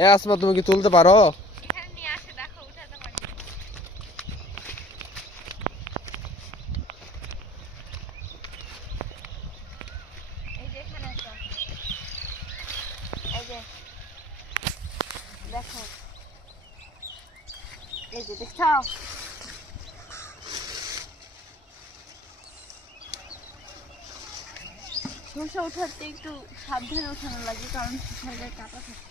এ আসমা, তুমি কি তুলতে পারো? এখানে নিয়ে আসে, দেখো উঠাতে পারি। এই যে এখানে আসো, এই যে দেখো, এই যে দেখছো, শসা উঠাতে একটু সাবধানে উঠানো লাগে, কারণ শসার গায়ে কাঁটা থাকে।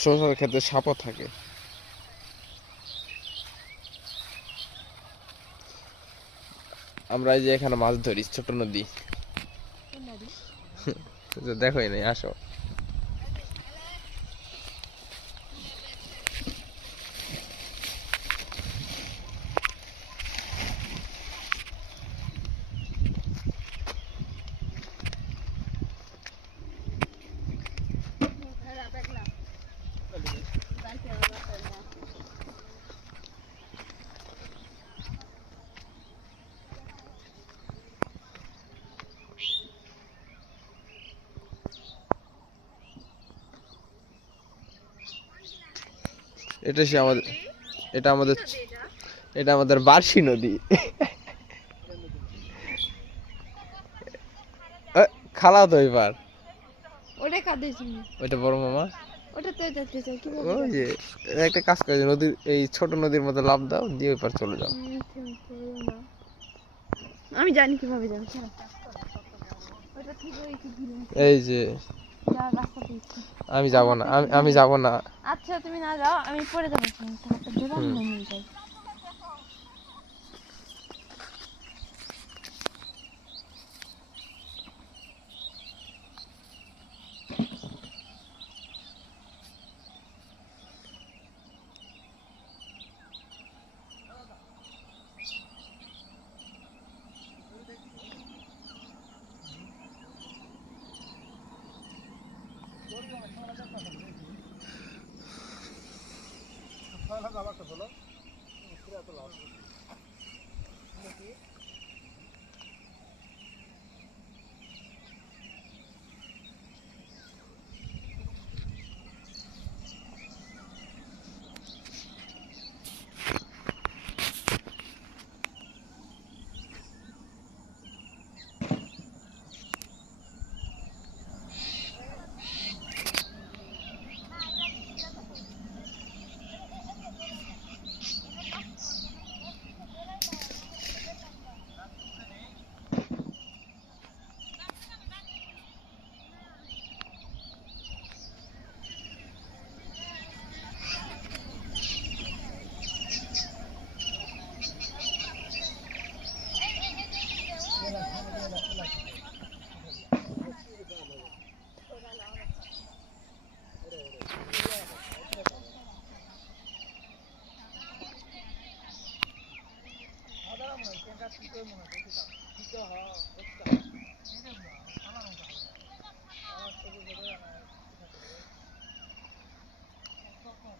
শসার ক্ষেত্রে সাপও থাকে। আমরা এই যে এখানে মাছ ধরি, ছোট নদী। দেখোই নাই, আসো। এটা সে আমাদের, এটা আমাদের, এটা আমাদের বার্ষি নদী। খালা তো এবার ওটা কাদের জন্য? ওইটা বড় মামা। ওটা তো যাচ্ছে চাই কি ওই যে একটা কাজ করে, নদীর এই ছোট নদীর মধ্যে লাফ দাও, দিয়ে ওই পার চলে যাও। আমি জানি কিভাবে যাবো। এই যে আমি যাব না, আমি যাব না। আচ্ছা তুমি না যাও, আমি পরে যাবো। নিয়ে যাই।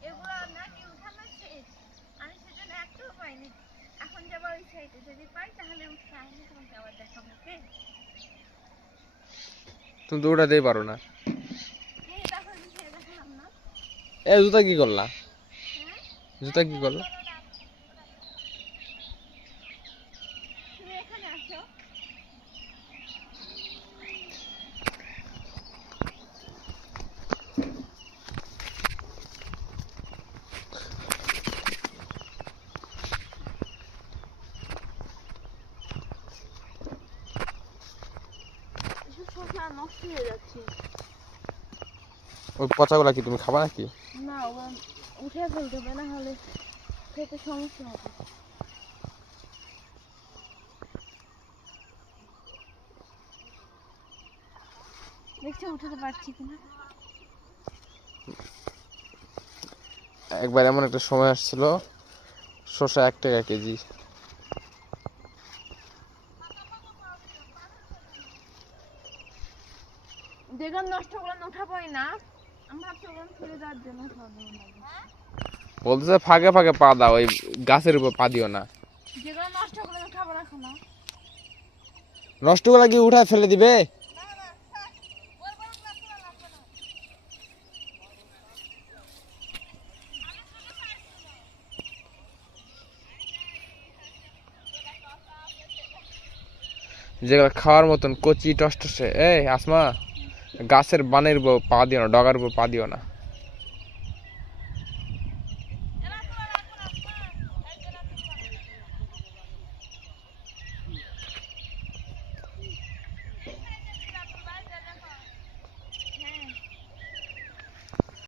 এগুলো নাকি উঠানো শেষ, আমি সেজন্য একটাও পাইনি। এখন যাবো ওই সাইডে, যদি পাই তাহলে উঠে আইনি তোমাকে আবার দেখাবো। ওকে, তুমি তো ওটাতেই পারো না। এই দেখো ছেড়ে দেখালাম না। এ জুতা কি করলা? হ্যাঁ, জুতা কি করলা? তুমি এখানে আসো। শসা নষ্ট হয়ে যাচ্ছে। ওই পচাগুলা কি তুমি খাবা নাকি? না, উঠে ফেলতে হবে, না হলে খেতে সমস্যা হবে। দেখছো উঠাতে পারছি কিনা। একবার এমন একটা সময় আসছিল, শসা 1 টাকা কেজি। যেগুলো নষ্ট করে উঠাবোই না, আমি ভাবছি ওগুলো ফেলে দেওয়ার জন্য উঠাবো। বলতেছে ফাঁকে ফাঁকে পা দাও, ওই গাছের উপর পা দিও না। যেগুলো নষ্ট করে উঠাবো না এখন। নষ্ট করে কি উঠায় ফেলে দিবে? যেগুলো খাওয়ার মতন কচি টসটসে। এই আসমা, গাছের বানের উপর পা দিও না, ডগার উপর পা দিও না।